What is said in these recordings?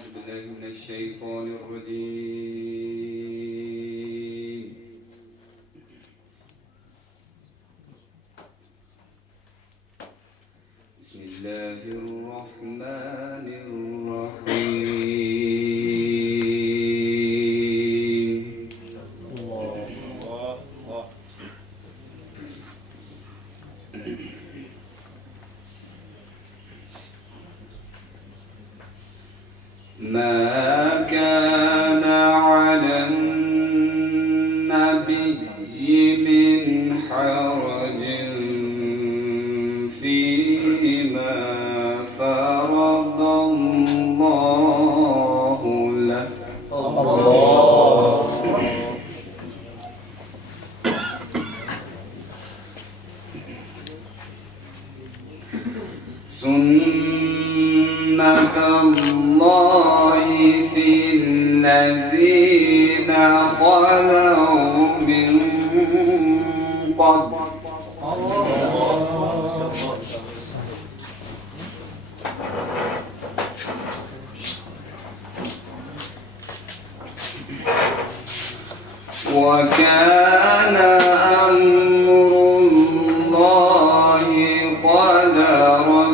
أعوذ بالله من الشيطان الرجيم. بسم الله الرحمن الرحيم. ما كان على النبي من حرج فيما فرض الله له. سنة الله في الذين خلوا من قبل وكان أمر الله قدرا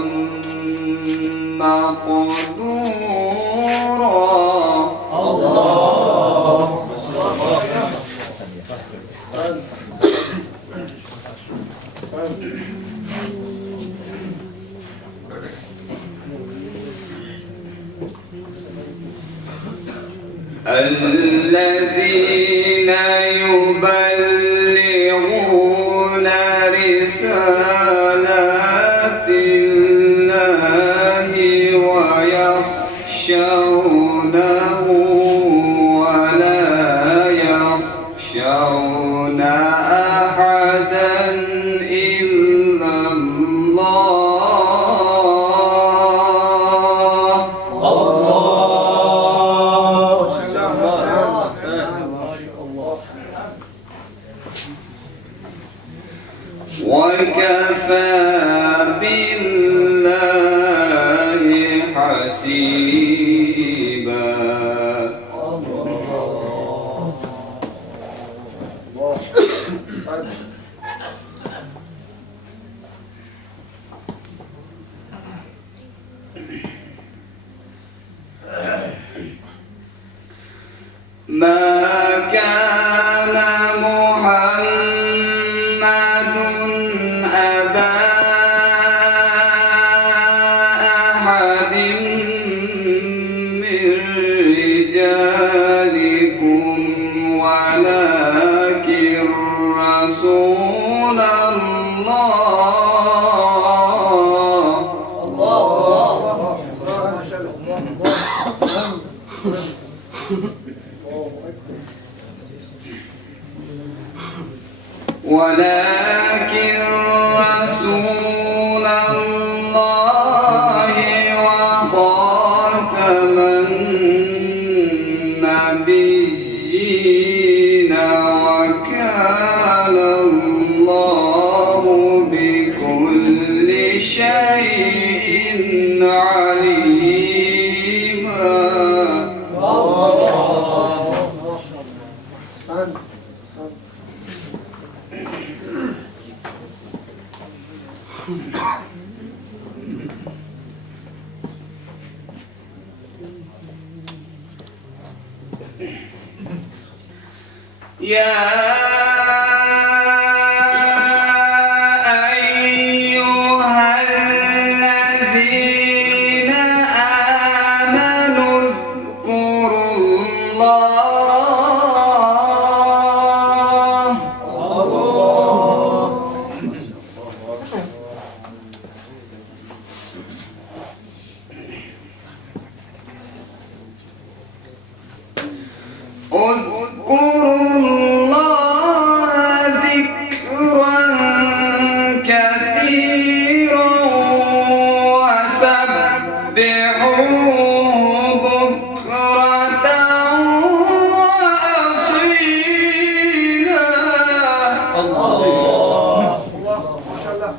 الذين يبلغون رسالات الله ويخشونه ولا يخشون أحدا إلا الله. وكفى بالله حسيبا. ما كان محمد أبا أحد من رجالكم ولكن رسول ولكن رسول الله وخاتم النبيين وكان الله بكل شيء عليما. يا أيها الذين آمنوا اذكروا الله ذكرا كثيرا وسبحوه بكرة وأصيلا. الله ما شاء الله.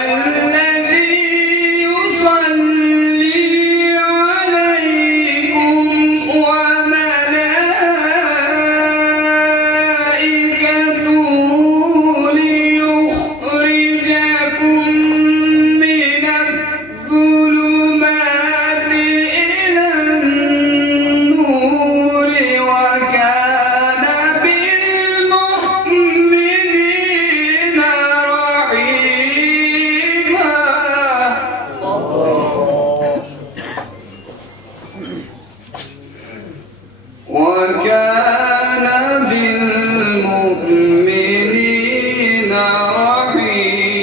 والذي يصلي عليكم وملائكته ليخرجكم من الظلمات إلى النور وكان بالمؤمنين رحيما. وكان بالمؤمنين رحيما.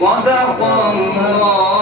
صدق الله.